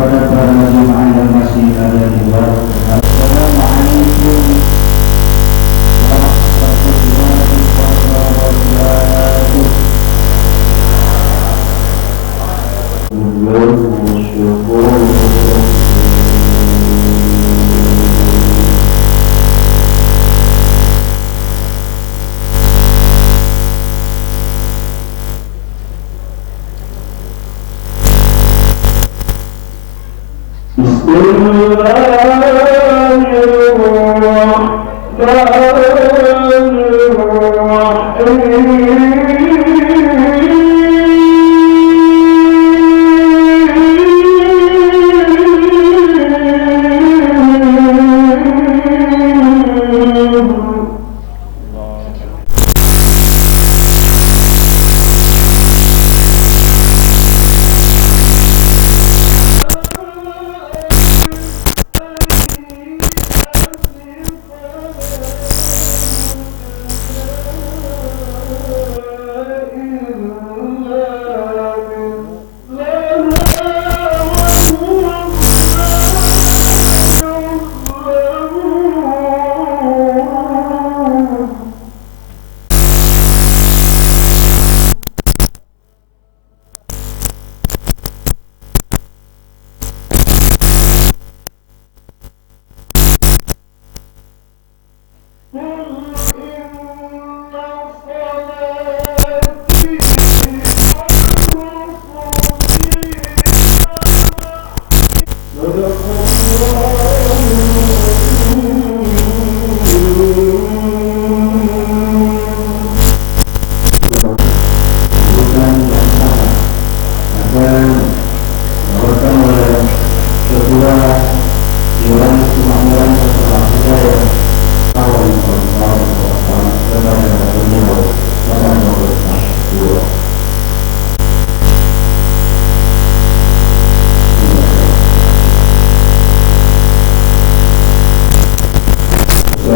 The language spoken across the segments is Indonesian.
kepada para jemaah yang masih ada di luar.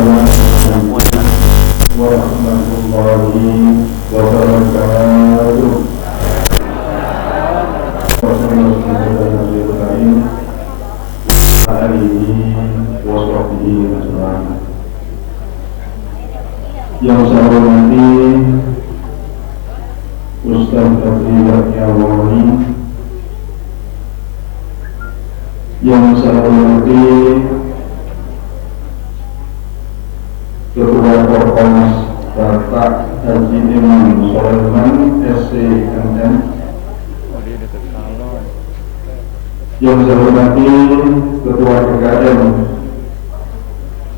Assalamualaikum warahmatullahi wabarakatuh. Yang saya hormati Ustaz Abdillah Yawani, yang saya hormati Ketua Korpomas Bapak Haji Imam Sulaiman SCMM, yang saya hormati Ketua PKM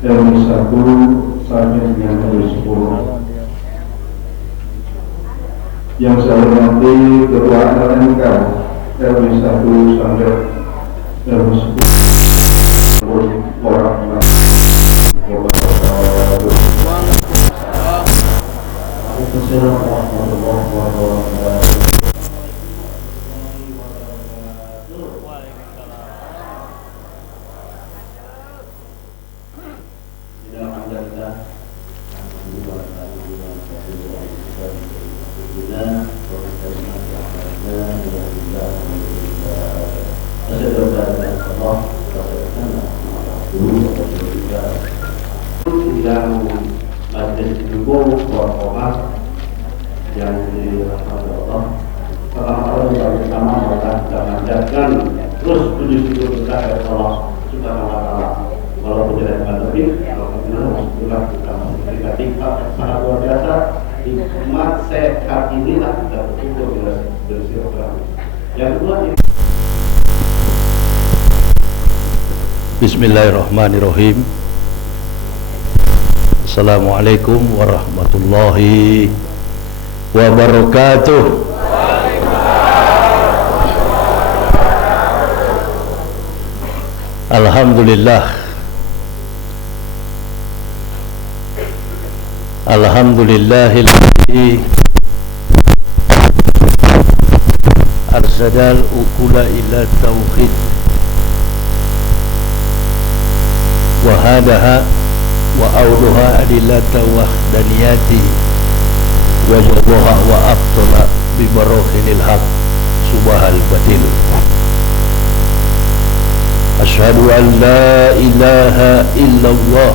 RW 1 sampai dengan RW 10, yang saya hormati Ketua LMK RW 1 sampai RW 10. Sidang majelis pendukung Korpomas yang dirahmati Allah, pertama-tama yang pertama adalah kita manjatkan terus puji syukur kita kepada Allah Subhanahu wa Ta'ala. Walaupun tidak pandemi, alhamdulillah kita masih sangat luar biasa. Hikmat sehat inilah kita bersyukur bersilaturahmi. Yang kedua, Bismillahirrahmanirrahim. Assalamualaikum warahmatullahi wabarakatuh. Alhamdulillah. Alhamdulillahilladzi arsadal ukula ila tauhid wa hadaha wa awduha adillata wahdaniyati wa jadwaha wa abtala bibarohinil haq subahal batil. Asyhadu an la ilaha illallah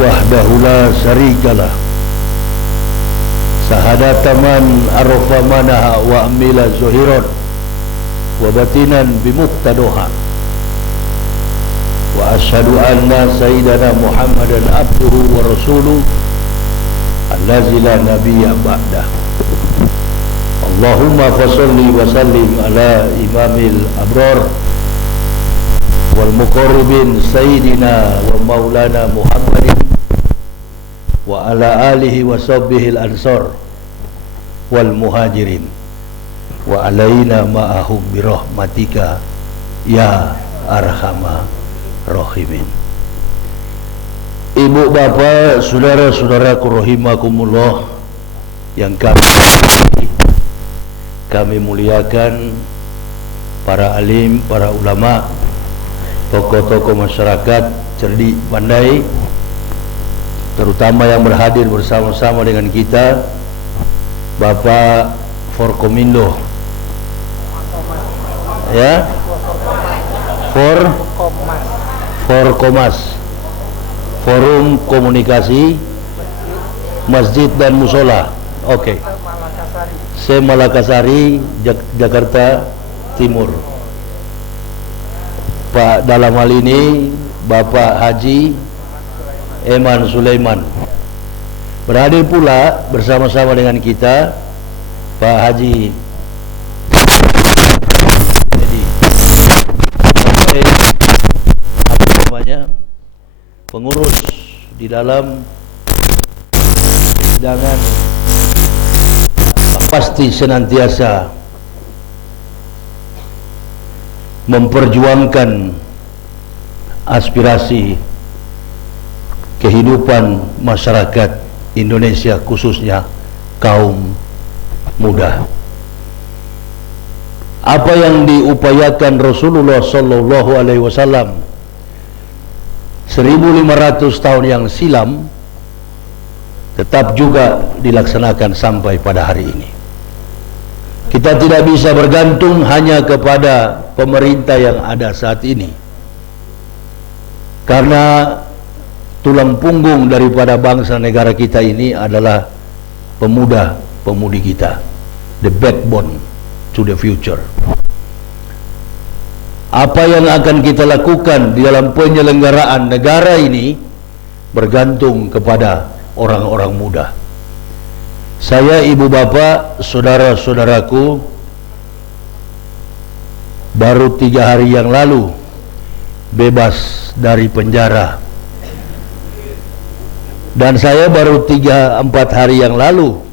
wahdahu la syarikalah sahadataman arafa manaha wa amila zuhiran wa batinan bimuqtadoha wa asyhadu anna sayyidana Muhammadan abduhu wa rasuluh allazi la nabiyya ba'dah. Allahumma fasalli wa sallim ala imamil abrar wal muqarribin sayyidina wa maulana Muhammadin wa ala alihi wa sahbihi al-ansar wal muhajirin wa alaina ma'ahum birahmatika ya arhamar rahimin. Ibu bapak, saudara-saudaraku rahimakumullah yang kami muliakan, para alim, para ulama, tokoh-tokoh masyarakat cerdik pandai, terutama yang berhadir bersama-sama dengan kita, Bapak Forkomindo, ya, Forkomas, Forum Komunikasi Masjid dan Musola, oke. Malakasari, Jakarta Timur. Pak, dalam hal ini Bapak Haji Eman Sulaiman. Berhadir pula bersama-sama dengan kita Pak Haji pengurus di dalam persidangan, pasti senantiasa memperjuangkan aspirasi kehidupan masyarakat Indonesia, khususnya kaum muda. Apa yang diupayakan Rasulullah Sallallahu Alaihi Wasallam 1500 tahun yang silam tetap juga dilaksanakan sampai pada hari ini. Kita tidak bisa bergantung hanya kepada pemerintah yang ada saat ini, karena tulang punggung daripada bangsa negara kita ini adalah pemuda-pemudi kita, the backbone to the future. Apa yang akan kita lakukan di dalam penyelenggaraan negara ini bergantung kepada orang-orang muda. Saya, ibu bapak, saudara-saudaraku, baru 3 hari yang lalu bebas dari penjara, dan saya baru 3-4 hari yang lalu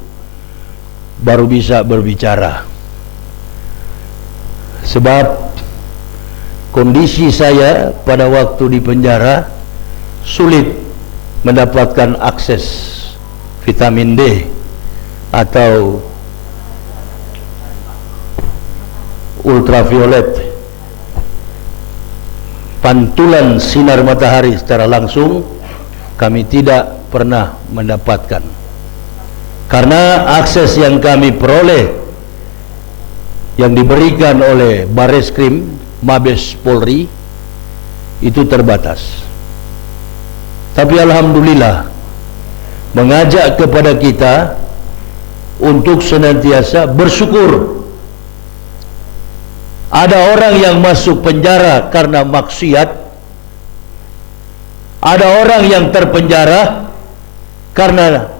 baru bisa berbicara, sebab kondisi saya pada waktu di penjara sulit mendapatkan akses vitamin D atau ultraviolet, pantulan sinar matahari secara langsung kami tidak pernah mendapatkan, karena akses yang kami peroleh yang diberikan oleh Bareskrim Mabes Polri itu terbatas. Tapi alhamdulillah, mengajak kepada kita untuk senantiasa bersyukur. Ada orang yang masuk penjara karena maksiat, ada orang yang terpenjara karena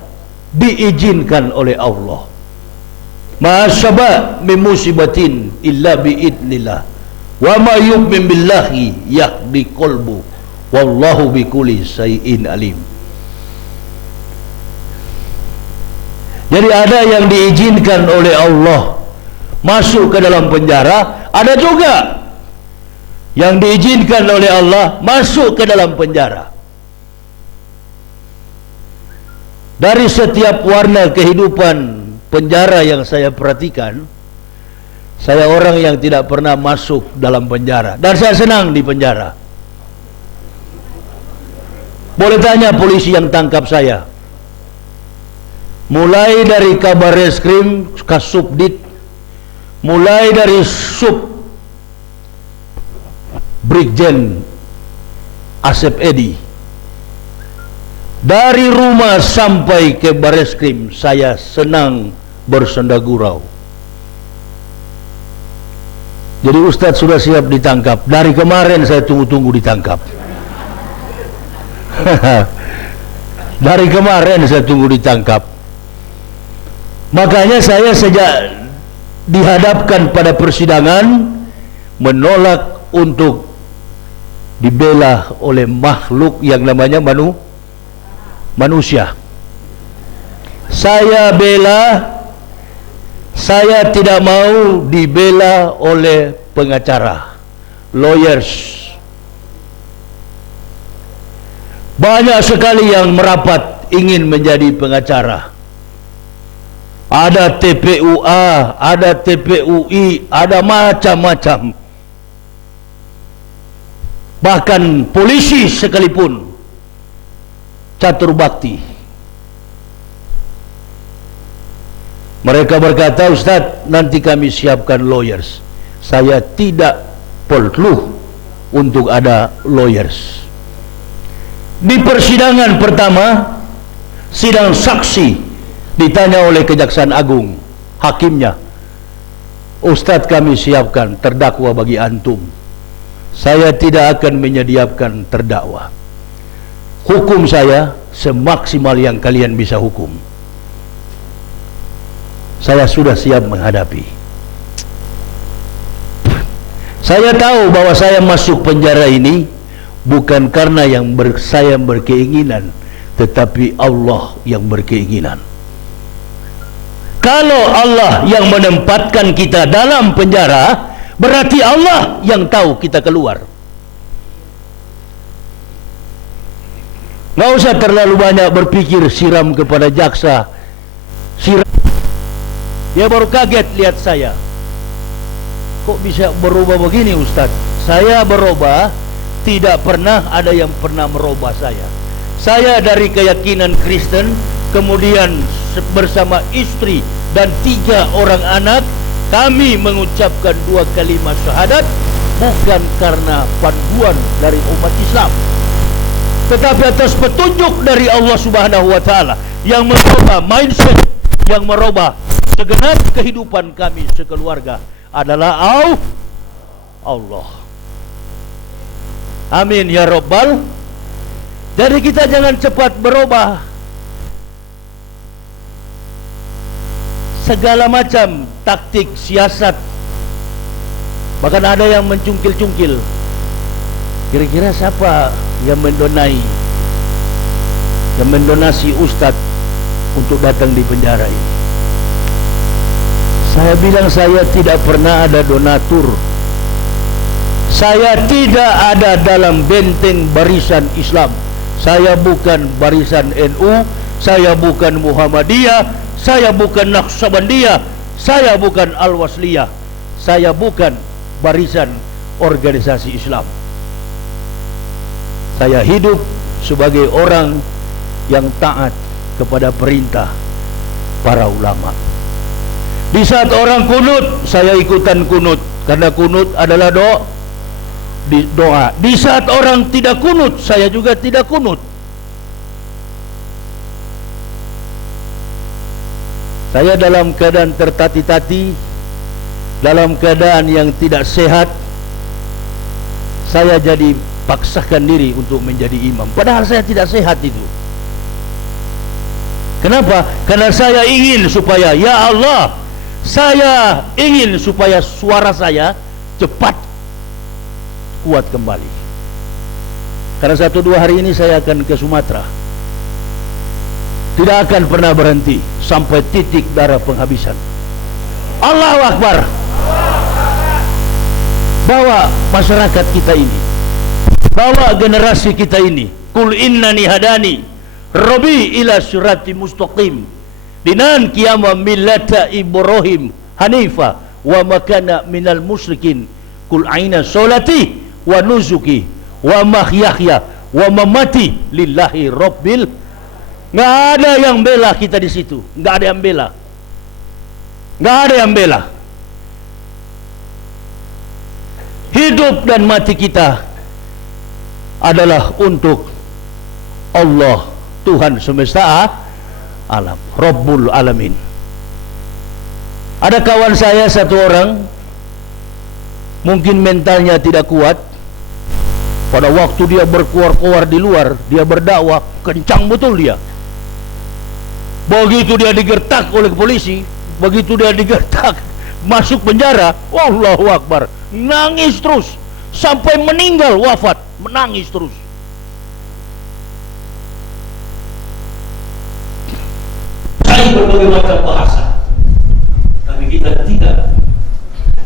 diizinkan oleh Allah. Ma'asaba min musibatin illa biidnillah wa ma yu'min billahi yahdi qalbu wallahu bikulli syai'in alim. Jadi ada yang diizinkan oleh Allah masuk ke dalam penjara, ada juga yang diizinkan oleh Allah masuk ke dalam penjara. Dari setiap warna kehidupan penjara yang saya perhatikan, saya orang yang tidak pernah masuk dalam penjara, dan saya senang di penjara. Boleh tanya polisi yang tangkap saya, mulai dari Kabar Reskrim, Kasubdit, mulai dari Sub Brigjen Asep Edi. Dari rumah sampai ke Bareskrim saya senang bersenda gurau. Jadi Ustadz sudah siap ditangkap. Dari kemarin saya tunggu-tunggu ditangkap. Dari kemarin saya tunggu ditangkap. Makanya saya sejak dihadapkan pada persidangan menolak untuk dibela oleh makhluk yang namanya manusia. Saya bela, saya tidak mau dibela oleh pengacara, lawyers. Banyak sekali yang merapat ingin menjadi pengacara. Ada TPUA, ada TPUI, ada macam-macam. Bahkan polisi sekalipun catur bakti. Mereka berkata, Ustaz, nanti kami siapkan lawyers. Saya tidak perlu untuk ada lawyers. Di persidangan pertama, sidang saksi, ditanya oleh Kejaksaan Agung, hakimnya, Ustaz, kami siapkan terdakwa bagi antum. Saya tidak akan menyediakan terdakwa. Hukum saya semaksimal yang kalian bisa hukum. Saya sudah siap menghadapi. Saya tahu bahwa saya masuk penjara ini bukan karena saya berkeinginan, tetapi Allah yang berkeinginan. Kalau Allah yang menempatkan kita dalam penjara, berarti Allah yang tahu kita keluar. Nggak usah terlalu banyak berpikir siram kepada jaksa. Siram. Dia baru kaget lihat saya. Kok bisa berubah begini, Ustaz? Saya berubah, tidak pernah ada yang pernah merubah saya. Saya dari keyakinan Kristen, kemudian bersama istri dan 3 orang anak, kami mengucapkan 2 kalimat syahadat bukan karena panduan dari umat Islam, tetapi atas petunjuk dari Allah Subhanahu wa Ta'ala yang merubah mindset, yang merubah segenap kehidupan kami sekeluarga adalah Allah. Amin ya Rabbal. Jadi kita jangan cepat berubah. Segala macam taktik, siasat, bahkan ada yang mencungkil-cungkil. Kira-kira siapa yang mendonasi Ustadz untuk datang di penjara ini? Saya bilang saya tidak pernah ada donatur. Saya tidak ada dalam benteng barisan Islam. Saya bukan barisan NU, saya bukan Muhammadiyah, saya bukan Naqsabandiyah, saya bukan Al-Wasliyah, saya bukan barisan organisasi Islam. Saya hidup sebagai orang yang taat kepada perintah para ulama. Di saat orang kunut, saya ikutan kunut, karena kunut adalah doa. Di saat orang tidak kunut, saya juga tidak kunut. Saya dalam keadaan tertati-tati, dalam keadaan yang tidak sehat, saya jadi paksakan diri untuk menjadi imam, padahal saya tidak sehat itu. Kenapa? Karena saya ingin supaya, ya Allah, saya ingin supaya suara saya cepat kuat kembali. Karena 1-2 hari ini saya akan ke Sumatera. Tidak akan pernah berhenti sampai titik darah penghabisan. Allahu Akbar. Bawa masyarakat kita ini, bawa generasi kita ini. Qul innani hadani Rabbi ila sirati mustaqim dinan qiyama millata Ibrahim hanifa wa makana minal musyrikin. Qul aina solati wa nuzuki wa mahyaya wa mamati lillahi rabbil. Nggak ada yang bela kita di situ, nggak ada yang bela, nggak ada yang bela. hidup dan mati kita adalah untuk Allah, Tuhan semesta alam, Rabbul Alamin. Ada kawan saya satu orang, mungkin mentalnya tidak kuat. Pada waktu dia berkuar-kuar di luar, dia berdakwah, kencang betul dia. Begitu dia digertak oleh polisi, begitu dia digertak masuk penjara, Allahu Akbar, nangis terus sampai meninggal, wafat, menangis terus. Cari berbagai macam bahasa, tapi kita tidak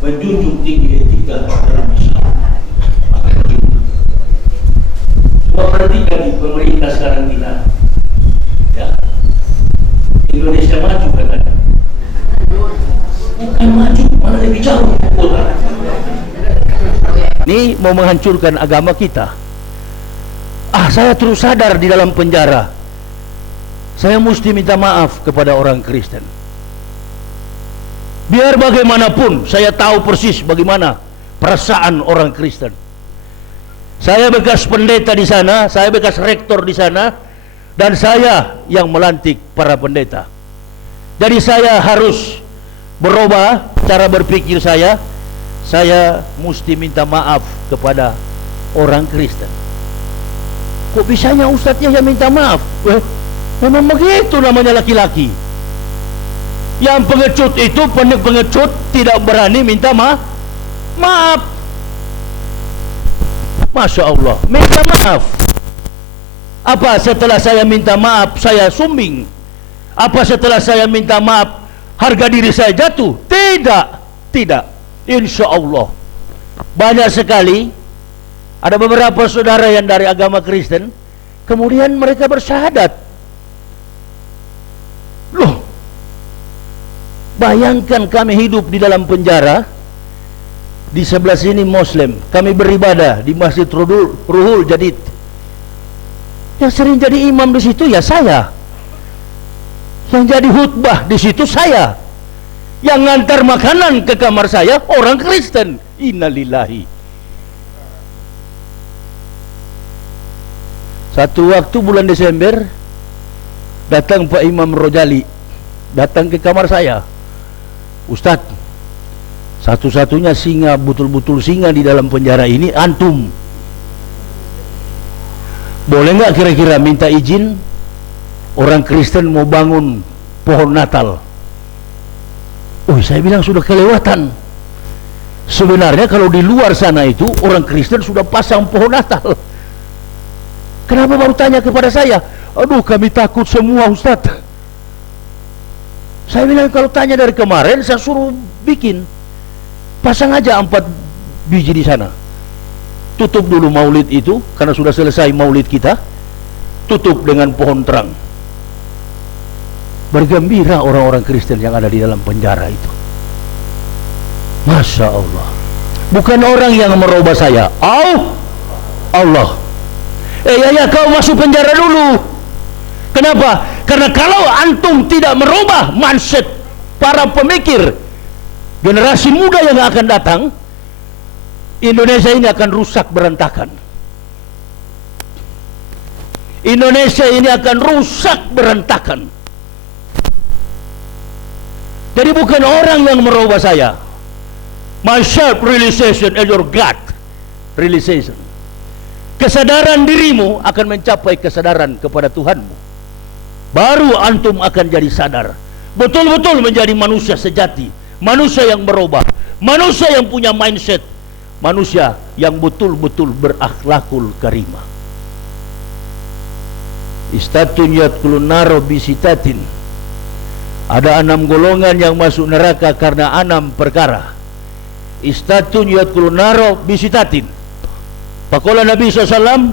menjunjung tinggi etika dalam Islam. Coba perhatikan di pemerintah sekarang kita, ya, Indonesia maju kan? Bukan maju, malah lebih jauh. Ini mau menghancurkan agama kita. Saya terus sadar di dalam penjara, saya mesti minta maaf kepada orang Kristen. Biar bagaimanapun, saya tahu persis bagaimana perasaan orang Kristen. Saya bekas pendeta di sana, saya bekas rektor di sana, dan saya yang melantik para pendeta. Jadi saya harus berubah cara berpikir saya. Saya mesti minta maaf kepada orang Kristen. Kok bisanya ustadznya yang minta maaf? Memang begitu namanya laki-laki. Yang pengecut itu pengecut tidak berani minta maaf. Masya Allah, minta maaf. Apa setelah saya minta maaf saya sumbing? Apa setelah saya minta maaf harga diri saya jatuh? Tidak. Insya Allah. Banyak sekali ada beberapa saudara yang dari agama Kristen, kemudian mereka bersyahadat. Loh, bayangkan kami hidup di dalam penjara, di sebelah sini Muslim, kami beribadah di Masjid Ruhul Jadid. Yang sering jadi imam di situ ya saya. Yang jadi khutbah di situ saya. Yang ngantar makanan ke kamar saya orang Kristen. Innalillahi. Satu waktu bulan Desember, datang Pak Imam Rojali, datang ke kamar saya. Ustadz, satu-satunya singa, betul-betul singa di dalam penjara ini antum. Boleh nggak kira-kira minta izin, orang Kristen mau bangun pohon Natal? Saya bilang sudah kelewatan. Sebenarnya kalau di luar sana itu orang Kristen sudah pasang pohon Natal. Kenapa baru tanya kepada saya? Aduh, kami takut semua Ustadz. Saya bilang kalau tanya dari kemarin saya suruh bikin. Pasang aja 4 biji di sana. Tutup dulu maulid itu, karena sudah selesai maulid kita. Tutup dengan pohon terang. Bergembira orang-orang Kristen yang ada di dalam penjara itu. Masya Allah. Bukan orang yang merubah saya. Allah. Ya kau masuk penjara dulu. Kenapa? Karena kalau antum tidak merubah mindset para pemikir, generasi muda yang akan datang, Indonesia ini akan rusak berantakan. Indonesia ini akan rusak berantakan. Jadi bukan orang yang merubah saya. My self-realization and your God realization. Kesadaran dirimu akan mencapai kesadaran kepada Tuhanmu. Baru antum akan jadi sadar. Betul-betul menjadi manusia sejati. Manusia yang berubah. Manusia yang punya mindset. Manusia yang betul-betul berakhlakul karimah. Istatun yadkhulun naro bisitatin. Ada 6 golongan yang masuk neraka karena 6 perkara. Istatun yadkhulun naro bisitatin. Faqala Nabi SAW,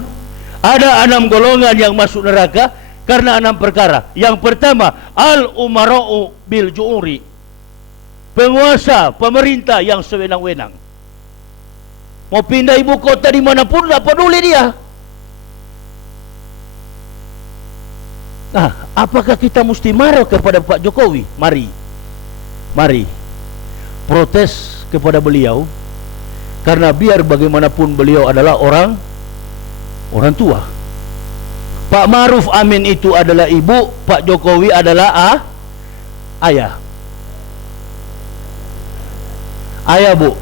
ada 6 golongan yang masuk neraka karena 6 perkara. Yang pertama, al-umara'u bil ju'uri. Penguasa, pemerintah yang sewenang-wenang. Mau pindah ibu kota dimanapun, tak peduli dia. Nah, apakah kita mesti marah kepada Pak Jokowi? Mari protes kepada beliau. Karena biar bagaimanapun beliau adalah orang tua. Pak Ma'ruf Amin itu adalah ibu, Pak Jokowi adalah ayah. Ayah, Bu.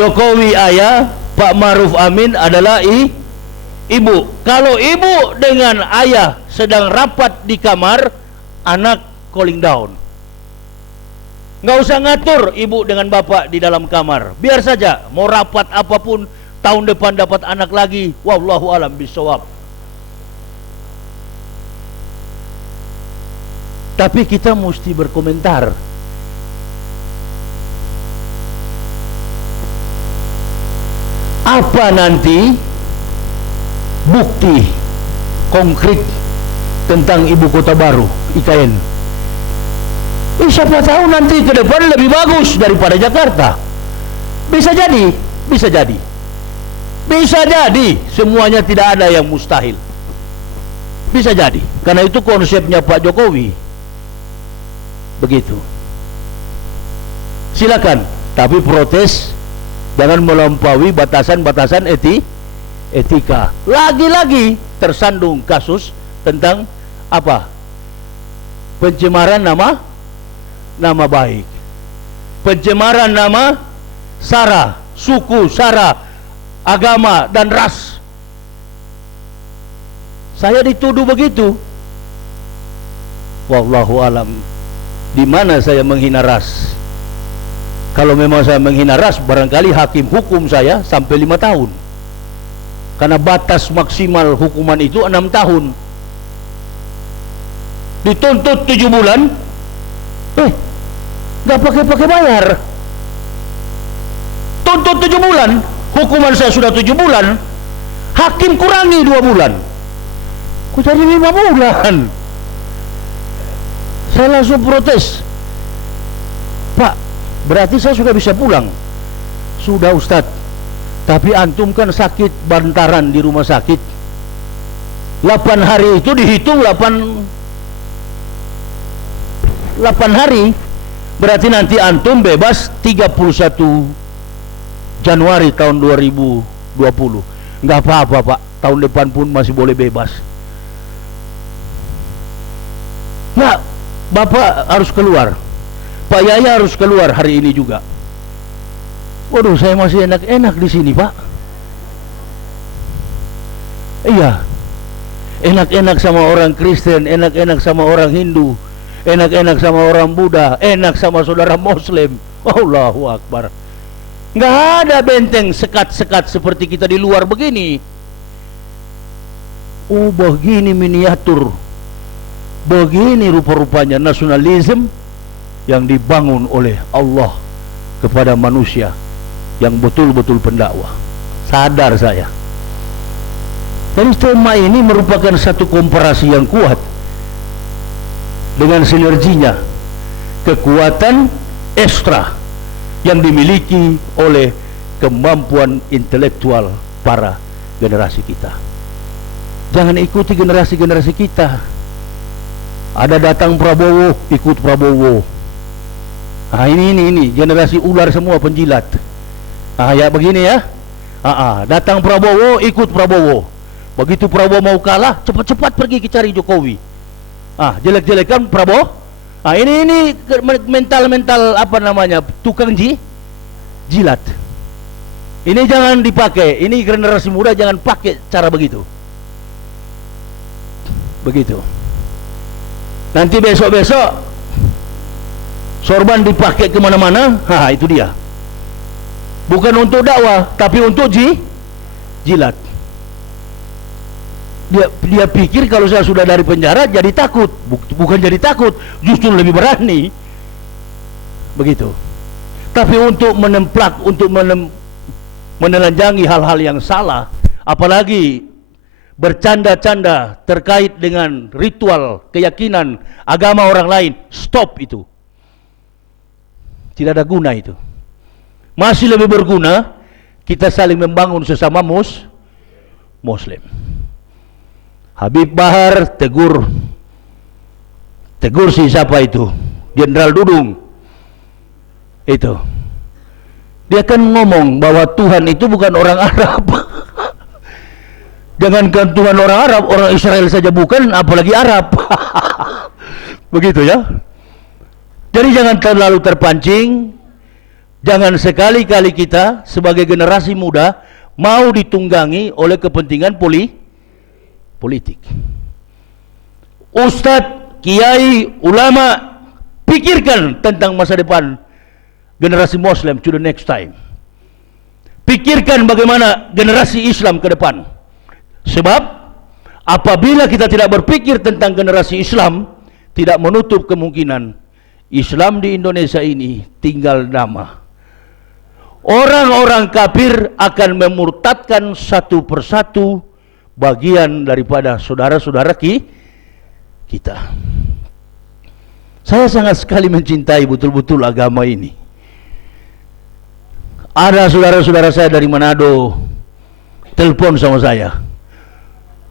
Jokowi ayah, Pak Ma'ruf Amin adalah ibu. Kalau ibu dengan ayah sedang rapat di kamar, anak calling down. Nggak usah ngatur ibu dengan bapak di dalam kamar. Biar saja mau rapat apapun, tahun depan dapat anak lagi. Wallahu alam bisawab. Tapi kita mesti berkomentar. Apa nanti bukti konkret tentang ibu kota baru IKN? Siapa tahu nanti ke depan lebih bagus daripada Jakarta. Bisa jadi, bisa jadi. Bisa jadi, semuanya tidak ada yang mustahil. Bisa jadi, karena itu konsepnya Pak Jokowi. Begitu. Silakan, tapi protes jangan melampaui batasan-batasan etika. Lagi-lagi tersandung kasus tentang apa? Pencemaran nama baik, pencemaran nama sara, suku, sara, agama dan ras. Saya dituduh begitu. Wallahu alam, di mana saya menghina ras? Kalau memang saya menghina ras, barangkali hakim hukum saya sampai 5 tahun. Karena batas maksimal hukuman itu 6 tahun. Dituntut 7 bulan, nggak pakai bayar. Tuntut 7 bulan, hukuman saya sudah 7 bulan, hakim kurangi 2 bulan, kok jadi 5 bulan. Saya langsung protes, Pak, berarti saya sudah bisa pulang. Sudah Ustadz, tapi antum kan sakit bantaran di rumah sakit. 8 hari itu dihitung 8 hari. Berarti nanti antum bebas 31 Januari tahun 2020. Nggak apa-apa Pak, tahun depan pun masih boleh bebas. Nah, Bapak harus keluar, Pak Yaya harus keluar hari ini juga. Waduh, saya masih enak-enak di sini Pak. Iya, enak-enak sama orang Kristen, enak-enak sama orang Hindu, enak-enak sama orang Buddha, enak sama saudara Muslim. Allahu Akbar. Nggak ada benteng sekat-sekat seperti kita di luar begini. Oh, begini miniatur, begini rupa-rupanya nasionalisme yang dibangun oleh Allah kepada manusia yang betul-betul pendakwah. Sadar saya. Jadi tema ini merupakan satu komparasi yang kuat dengan sinerginya kekuatan ekstra yang dimiliki oleh kemampuan intelektual para generasi kita. Jangan ikuti generasi-generasi kita. Ada datang Prabowo, ikut Prabowo. Nah, ini generasi ular semua, penjilat. Ah, ya begini ya. Datang Prabowo, ikut Prabowo. Begitu Prabowo mau kalah, cepat-cepat pergi ke cari Jokowi. Jelek-jelekan Prabowo. Ini mental apa namanya, tukang jilat. Ini jangan dipakai. Ini generasi muda jangan pakai cara begitu. Begitu. Nanti besok-besok sorban dipakai kemana-mana. Itu dia. Bukan untuk dakwah, tapi untuk jilat. Dia pikir kalau saya sudah dari penjara jadi takut. Bukan jadi takut, justru lebih berani. Begitu. Tapi untuk menemplak, untuk menelanjangi hal-hal yang salah, apalagi bercanda-canda terkait dengan ritual, keyakinan, agama orang lain, stop itu. Tidak ada guna itu. Masih lebih berguna kita saling membangun sesama Muslim. Habib Bahar tegur si siapa itu, Jenderal Dudung itu. Dia kan ngomong bahwa Tuhan itu bukan orang Arab. Jangankan Tuhan orang Arab, orang Israel saja bukan, apalagi Arab. Begitu ya. Jadi jangan terlalu terpancing. Jangan sekali-kali kita sebagai generasi muda mau ditunggangi oleh kepentingan politik. Ustadz, kiai, ulama, pikirkan tentang masa depan generasi Muslim to the next time. Pikirkan bagaimana generasi Islam ke depan. Sebab apabila kita tidak berpikir tentang generasi Islam, tidak menutup kemungkinan Islam di Indonesia ini tinggal nama. Orang-orang kafir akan memurtadkan satu persatu bagian daripada saudara-saudara kita. Saya sangat sekali mencintai betul-betul agama ini. Ada saudara-saudara saya dari Manado telepon sama saya.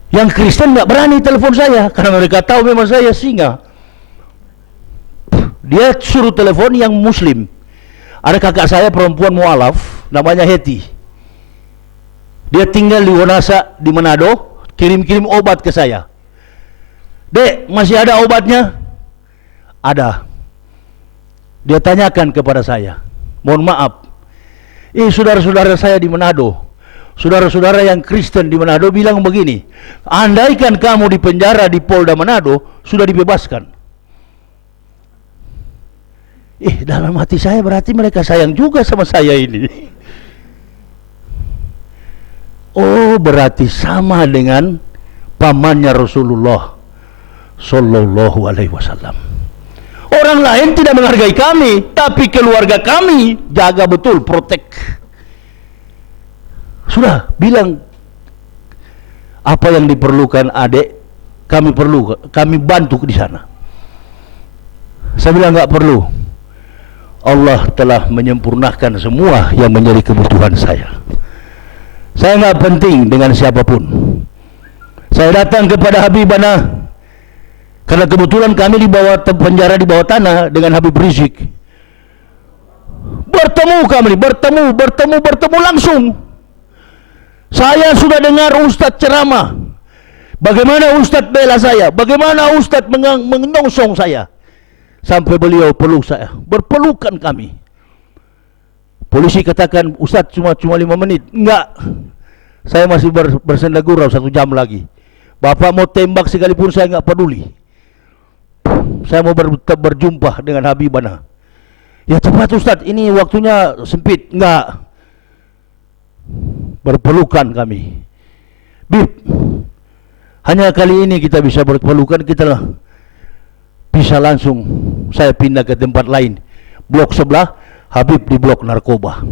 Yang Kristen nggak berani telepon saya karena mereka tahu memang saya singa. Dia suruh telepon yang Muslim. Ada kakak saya perempuan mualaf, namanya Heti. Dia tinggal di Wonasa di Manado, kirim-kirim obat ke saya. Dek, masih ada obatnya? Ada. Dia tanyakan kepada saya, mohon maaf, saudara-saudara saya di Manado, saudara-saudara yang Kristen di Manado bilang begini, andaikan kamu di penjara di Polda Manado, sudah dibebaskan. Dalam hati saya berarti mereka sayang juga sama saya ini. Oh, berarti sama dengan pamannya Rasulullah Sallallahu Alaihi Wasallam. Orang lain tidak menghargai kami, tapi keluarga kami jaga betul, protek. Sudah bilang apa yang diperlukan adik, kami bantu di sana. Saya bilang nggak perlu. Allah telah menyempurnakan semua yang menjadi kebutuhan saya. Saya nggak penting dengan siapapun. Saya datang kepada Habibana karena kebetulan kami dibawa penjara di bawah tanah dengan Habib Rizik. Bertemu langsung. Saya sudah dengar Ustadz ceramah. Bagaimana Ustadz bela saya, bagaimana Ustadz menyongsong saya. Sampai beliau peluk saya, berpelukan kami. Polisi katakan, Ustadz cuma 5 menit. Enggak, saya masih bersenda gurau 1 jam lagi. Bapak mau tembak sekalipun saya enggak peduli. Saya mau berjumpa dengan Habibana. Ya cepat Ustadz, ini waktunya sempit. Enggak, berpelukan kami. Bib, hanya kali ini kita bisa berpelukan, kita bisa langsung saya pindah ke tempat lain. Blok sebelah, Habib di blok narkoba.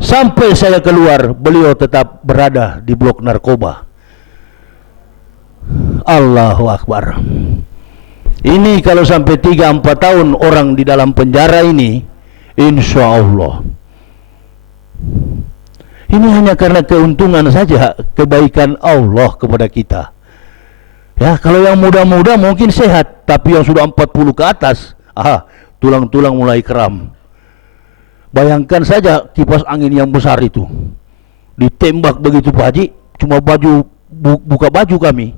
Sampai saya keluar, beliau tetap berada di blok narkoba. Allahu Akbar. Ini kalau sampai 3-4 tahun orang di dalam penjara ini, insya Allah. Ini hanya karena keuntungan saja, kebaikan Allah kepada kita. Ya, kalau yang muda-muda mungkin sehat, tapi yang sudah 40 ke atas, tulang-tulang mulai kram. Bayangkan saja kipas angin yang besar itu. Ditembak begitu Pak Haji, cuma buka baju kami.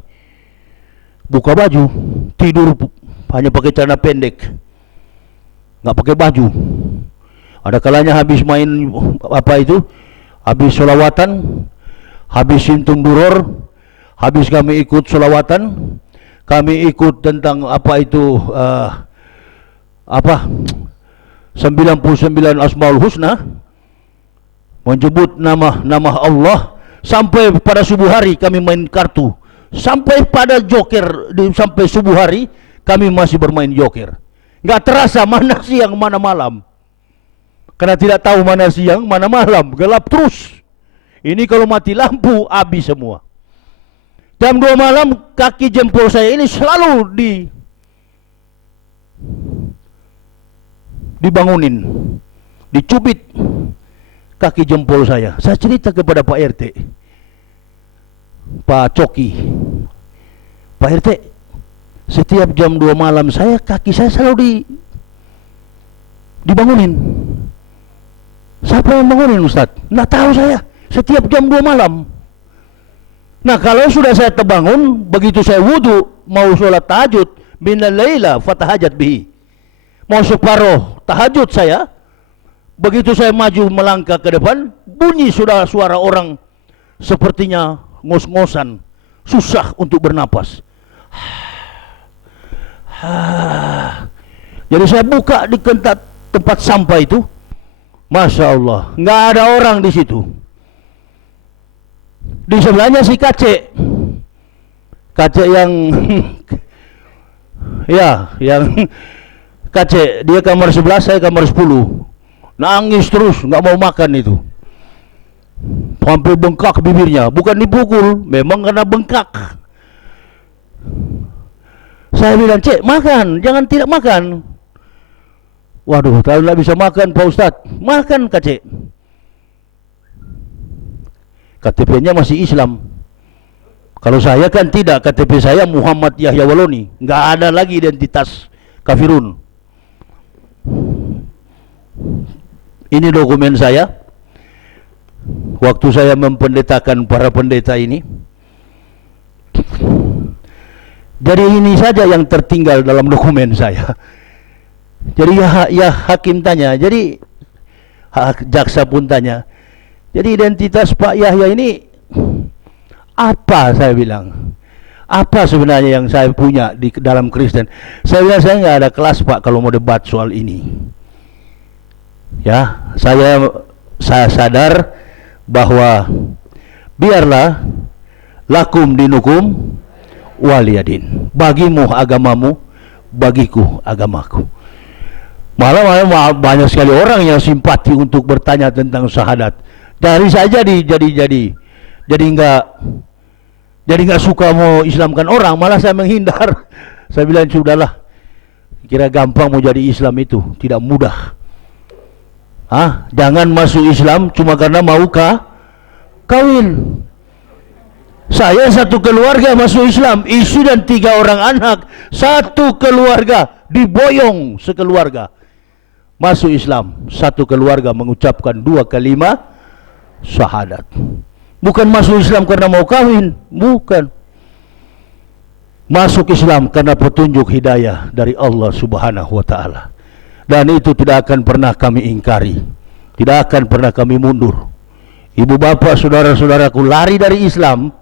Buka baju, tidur hanya pakai celana pendek. Nggak pakai baju. Ada kalanya habis main habis sholawatan, habis sintung duror, habis kami ikut sholawatan, kami ikut tentang 99 Asmaul Husna, menyebut nama Allah, sampai pada subuh hari kami main kartu, sampai pada joker, sampai subuh hari kami masih bermain joker. Nggak terasa mana siang mana malam, karena tidak tahu mana siang mana malam, gelap terus. Ini kalau mati lampu habis semua. Jam 2 malam kaki jempol saya ini selalu dibangunin, dicubit kaki jempol saya. Saya cerita kepada Pak RT, Pak Coki, Pak RT, setiap jam 2 malam kaki saya selalu dibangunin. Siapa yang bangunin Ustaz? Nggak tahu saya. Setiap jam 2 malam. Nah, kalau sudah saya terbangun, begitu saya wudu, mau sholat tahajud, minal laila fatahajat bihi. Mau separuh tahajud saya, begitu saya maju melangkah ke depan, bunyi sudah suara orang sepertinya ngos-ngosan, susah untuk bernapas. Jadi saya buka di tempat sampah itu, Masya Allah, nggak ada orang di situ. Di sebelahnya si Kacek yang ya, yang Kacek, dia kamar 11, saya kamar 10. Nangis terus, nggak mau makan itu. Sampai bengkak bibirnya, bukan dipukul, memang karena bengkak. Saya bilang, Cek, makan, jangan tidak makan. Waduh, kalau nggak bisa makan Pak Ustadz, makan Kacek. KTP-nya masih Islam. Kalau saya kan tidak, KTP saya Muhammad Yahya Waloni, nggak ada lagi identitas kafirun. Ini dokumen saya. Waktu saya mempendetakan para pendeta ini. Jadi ini saja yang tertinggal dalam dokumen saya. Jadi ya hakim tanya, jadi jaksa pun tanya. Jadi identitas Pak Yahya ini apa, saya bilang. Apa sebenarnya yang saya punya di dalam Kristen? Saya bilang saya nggak ada kelas Pak kalau mau debat soal ini. Ya, saya sadar bahwa biarlah lakum dinukum waliyadin. Bagimu agamamu, bagiku agamaku. Malah banyak sekali orang yang simpati untuk bertanya tentang syahadat. Dari saja jadi nggak suka mau Islamkan orang, malah saya menghindar. Saya bilang sudahlah, kira gampang mau jadi Islam itu, tidak mudah. Jangan masuk Islam cuma karena mau kawin. Saya satu keluarga masuk Islam, istri dan 3 orang anak, satu keluarga diboyong sekeluarga masuk Islam. Satu keluarga mengucapkan 2 kalimat syahadat. Bukan masuk Islam karena mau kawin, bukan. Masuk Islam karena petunjuk hidayah dari Allah Subhanahu wa taala. Dan itu tidak akan pernah kami ingkari, tidak akan pernah kami mundur. Ibu bapak, saudara-saudaraku lari dari Islam,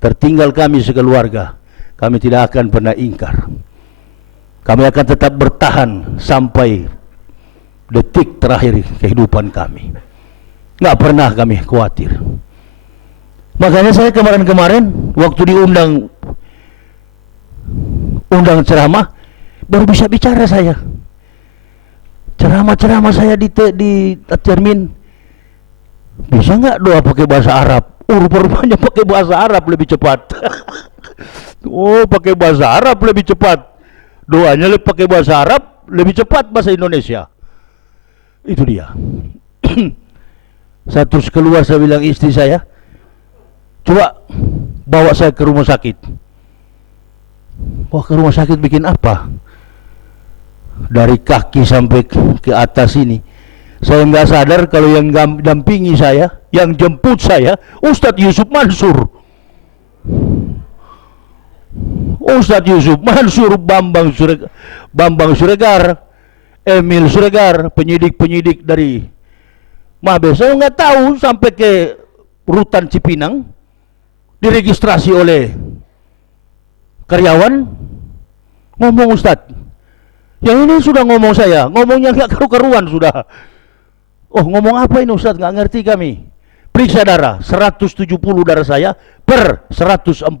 tertinggal kami sekeluarga, kami tidak akan pernah ingkar. Kami akan tetap bertahan sampai detik terakhir kehidupan kami. Nggak pernah kami khawatir. Makanya saya kemarin-kemarin waktu diundang ceramah, baru bisa bicara saya. Ceramah saya di termin, bisa nggak doa pakai bahasa Arab? Rupanya pakai bahasa Arab lebih cepat. Oh, pakai bahasa Arab lebih cepat. Doanya pakai bahasa Arab lebih cepat bahasa Indonesia. Itu dia. Satu keluar saya bilang istri saya, coba bawa saya ke rumah sakit. Wah, ke rumah sakit bikin apa? Dari kaki sampai ke atas ini. Saya nggak sadar kalau yang dampingi saya, yang jemput saya, Ustadz Yusuf Mansur. Ustadz Yusuf Mansur, Bambang Suregar, Emil Suregar, penyidik-penyidik dari Mabes. Saya nggak tahu sampai ke Rutan Cipinang, diregistrasi oleh karyawan, ngomong Ustadz. Yang ini sudah ngomong saya, ngomongnya nggak karu-karuan sudah. Oh, ngomong apa ini Ustadz, nggak ngerti kami. Periksa darah, 170 darah saya per 140.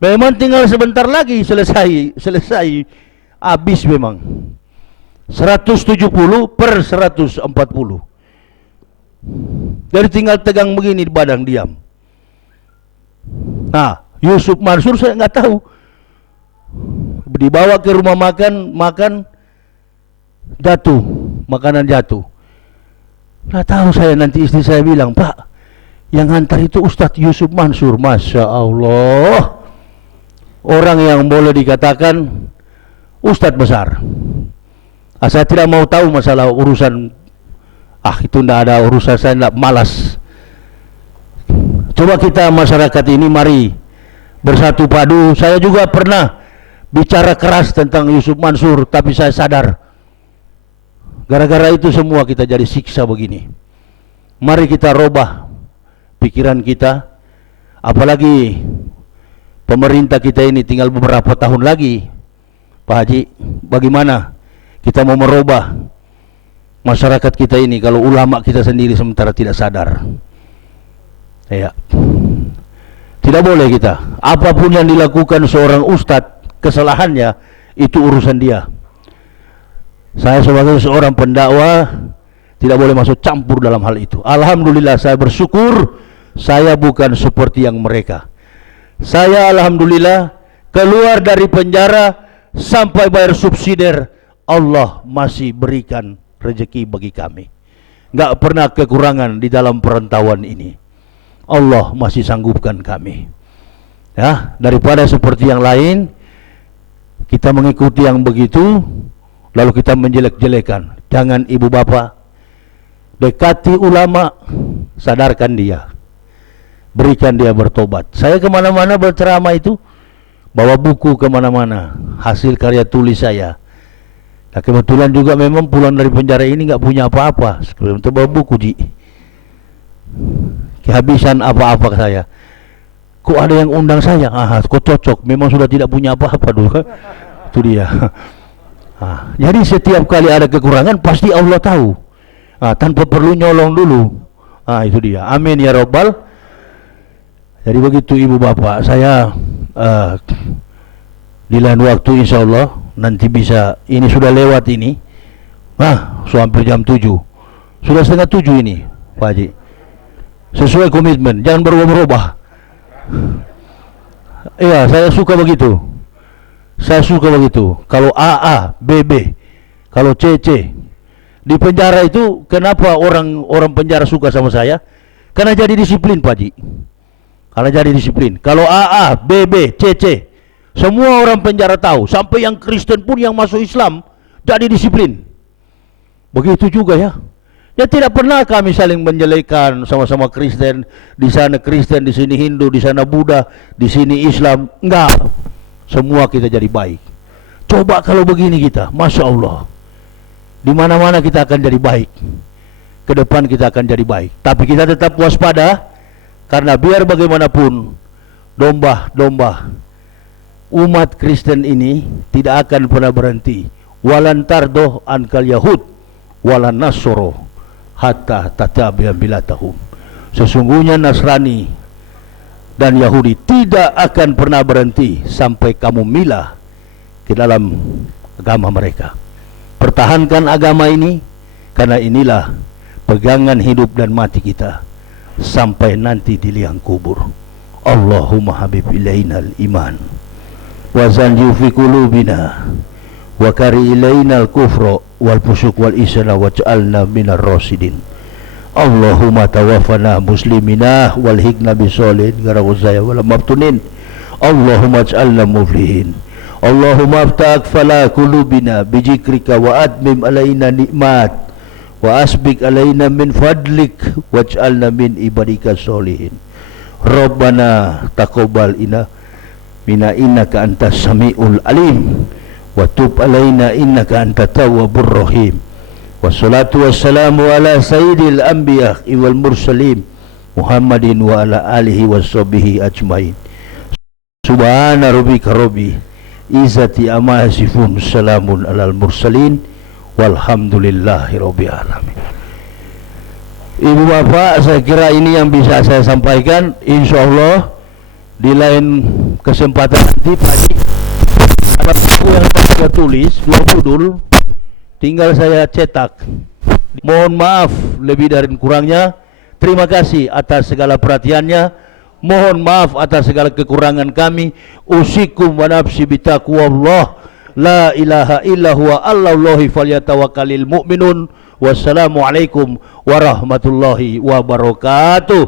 Memang tinggal sebentar lagi selesai, habis memang. 170 per 140. Jadi tinggal tegang begini di badan, diam. Nah, Yusuf Mansur saya nggak tahu. Dibawa ke rumah makan jatuh, makanan jatuh. Nggak tahu saya, nanti istri saya bilang, Pak, yang hantar itu Ustadz Yusuf Mansur. Masya Allah, orang yang boleh dikatakan Ustadz besar. Saya tidak mau tahu masalah urusan Itu tidak ada urusan saya, tidak, malas. Coba kita masyarakat ini mari bersatu padu. Saya juga pernah bicara keras tentang Yusuf Mansur, tapi saya sadar gara-gara itu semua kita jadi siksa begini. Mari kita robah pikiran kita, apalagi pemerintah kita ini tinggal beberapa tahun lagi. Pak Haji, bagaimana kita mau merubah masyarakat kita ini kalau ulama kita sendiri sementara tidak sadar? Ya, tidak boleh kita, apapun yang dilakukan seorang ustadz, kesalahannya itu urusan dia. Saya sebagai seorang pendakwah tidak boleh masuk campur dalam hal itu. Alhamdulillah saya bersyukur saya bukan seperti yang mereka. Saya alhamdulillah keluar dari penjara sampai bayar subsidiar, Allah masih berikan rezeki bagi kami. Nggak pernah kekurangan di dalam perantauan ini. Allah masih sanggupkan kami. Ya, daripada seperti yang lain kita mengikuti yang begitu lalu kita menjelek-jelekan. Jangan ibu bapak, dekati ulama, sadarkan dia, berikan dia bertobat. Saya kemana-mana berceramah itu, bawa buku kemana-mana, hasil karya tulis saya. Nah kebetulan juga memang pulang dari penjara ini nggak punya apa-apa, untuk bawa buku Ji. Kehabisan apa-apa saya. Kok ada yang undang saya? Kok cocok, memang sudah tidak punya apa-apa dulu. Itu dia. Jadi setiap kali ada kekurangan pasti Allah tahu, tanpa perlu nyolong dulu. Itu dia. Amin ya Rabbal. Jadi begitu ibu bapak, saya di lain waktu insya Allah nanti bisa, ini sudah lewat ini, sudah hampir jam 7, sudah setengah 7 ini Pak Haji. Sesuai komitmen, jangan berubah-ubah. Iya, saya suka begitu. Saya suka begitu. Kalau AA, BB, kalau CC di penjara itu, kenapa orang penjara suka sama saya? Karena jadi disiplin Pak Haji. Karena jadi disiplin. Kalau AA, BB, CC, semua orang penjara tahu. Sampai yang Kristen pun yang masuk Islam jadi disiplin. Begitu juga ya. Ya tidak pernah kami saling menjelekan, sama-sama Kristen, di sana Kristen, di sini Hindu, di sana Buddha, di sini Islam. Enggak. Semua kita jadi baik. Coba kalau begini kita, Masya Allah, di mana-mana kita akan jadi baik. Ke depan kita akan jadi baik. Tapi kita tetap waspada, karena biar bagaimanapun domba-domba umat Kristen ini tidak akan pernah berhenti. Walan tardoh ankal Yahud walan nasoro hatta tatabi'a bilatahum. Sesungguhnya Nasrani dan Yahudi tidak akan pernah berhenti sampai kamu milah ke dalam agama mereka. Pertahankan agama ini, karena inilah pegangan hidup dan mati kita sampai nanti di liang kubur. Allahumma habib ilainal iman wa zanju fi qulubina wa kari ilainal kufra wal fusuq wal isyan waj'alna minar rasidin. Allahumma tawaffana muslimina wal hikna bisolihin garawzaya wal mabtunin. Allahumma ij'alna muflihin. Allahumma aftaq fala qulubina bijikrika wa admim alaina nikmat wa asbik alaina min fadlik waj'alna min ibadika solihin. Rabbana taqabbal minna innaka antas samiul alim wa tub alaina innaka antat tawwabur rahim. Wassalatu wassalamu ala sayyidil anbiya wal mursalin Muhammadin wa ala alihi washabihi ajmain. Subhana rabbika rabbil izzati amma yasifun, salamun alal mursalin walhamdulillahi rabbil alamin. Ibu bapak, saya kira ini yang bisa saya sampaikan. Insya Allah di lain kesempatan nanti pagi ada buku yang saya tulis 2 judul, tinggal saya cetak. Mohon maaf lebih dari kurangnya. Terima kasih atas segala perhatiannya. Mohon maaf atas segala kekurangan kami. Usikum wa nafsi bitaqwallah. La ilaha illa huwa Allahi falyatawakkalul mu'minun. Wassalamualaikum warahmatullahi wabarakatuh.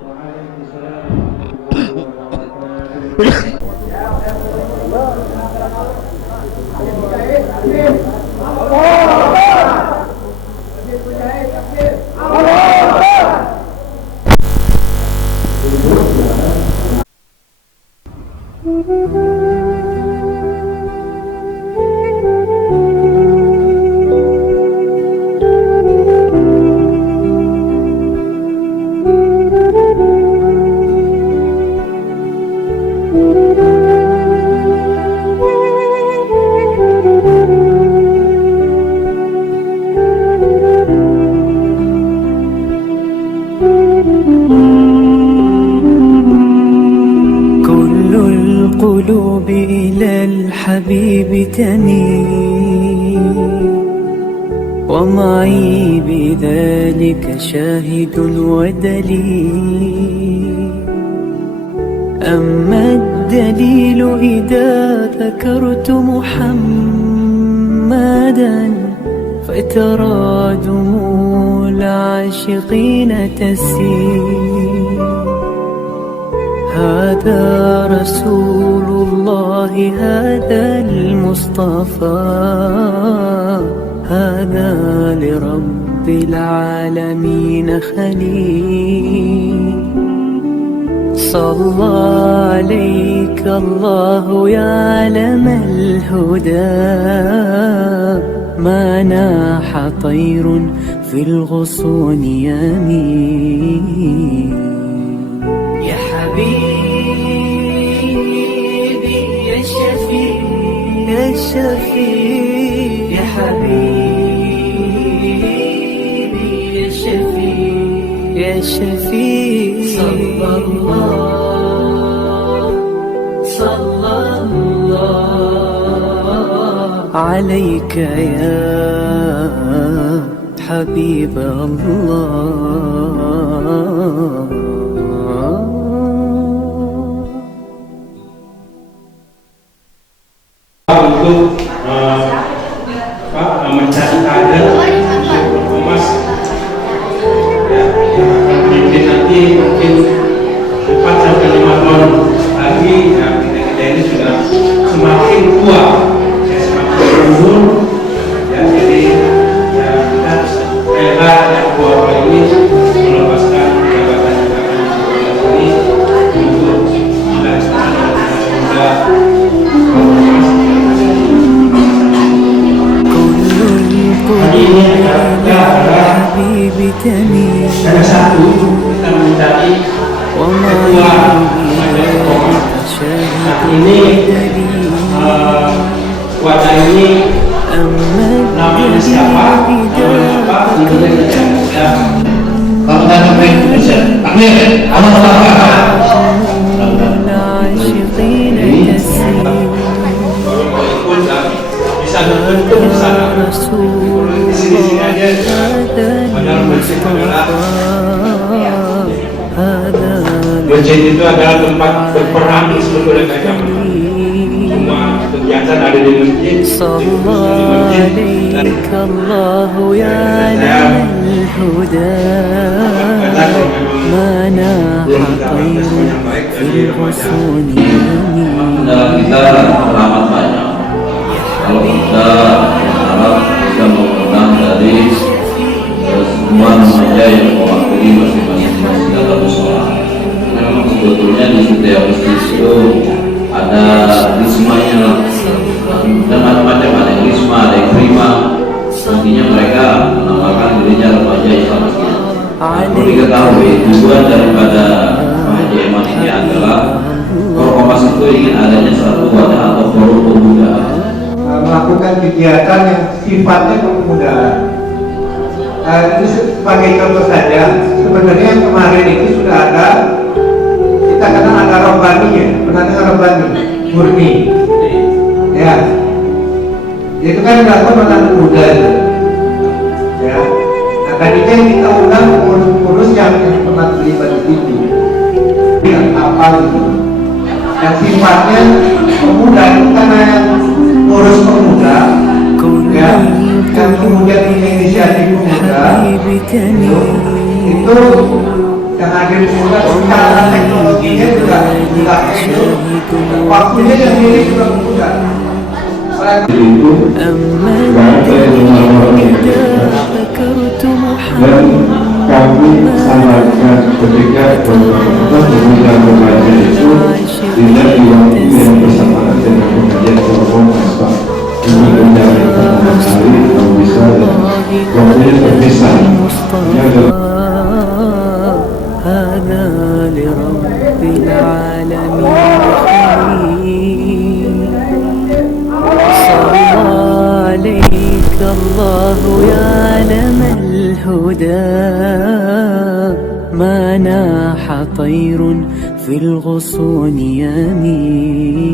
Allah ومعي بذلك شاهد ودليل. أما الدليل إذا ذكرت محمدا فترى دموع العاشقين تسيل. هذا رسول الله، هذا المصطفى، هذا لرب العالمين خليل. صلى عليك الله يا علم الهدى، ما ناح طير في الغصون يمين. يا حبيبي يا شفيع يا شفيع، يا حبيبي يا شفيع يا شفيع. صلى الله عليك يا حبيب الله. Untuk mencari kader emas ya, mungkin nanti mungkin 4-5 tahun lagi ya, kita ini sudah semakin tua ya, semakin menurun ya, jadi ya, kita rela yang tua ini melepaskan jabatan-jabatan ini untuk dilaksanakan semoga ada satu kita mencari ketua ini wadah ini namanya siapa? Kalau nggak sampai takbir, bisa berbentuk di sana. Di sini aja. Masjid itu adalah tempat berperang sebetulnya kayak semua kegiatan ada di masjid. Kita selamat banyak. Kalau kita harap bisa mengundang dari semua remaja yang mewakili masing-masing dalam musola. Memang sebetulnya di setiap masjid itu ada rismanya dan macam-macam, ada yang risma, ada yang prima. Intinya mereka menamakan dirinya remaja Islam masjid. Perlu diketahui tujuan daripada remaja Iman ini adalah Korkompas itu ingin adanya satu wadah atau forum pemuda melakukan kegiatan yang sifatnya kepemudaan. Itu sebagai contoh saja, sebenarnya yang kemarin itu sudah ada, kita kenal ada Robbani ya, pernah dengar Robbani, murni, ya, itu kan dilakukan oleh anak muda, ya. Nah tadinya kita undang pengurus-pengurus yang pernah terlibat di situ, yang apa gitu, yang sifatnya pemuda itu karena yang ngurus pemuda, ya, yang kemudian inisiatif pemuda itu yang ada pemuda secara teknologinya juga itu waktunya yang milik juga pemuda. Dan kami sarankan ketika pemuda remaja itu tidak diwakili yang bersamaan dengan pengajian forum asbab ini menjadi pertama kali kalau bisa dan waktunya terpisah. Ini adalah هذا لرب العالمين صلى عليك الله يا علم الهدى ما ناح طير في الغصون يمين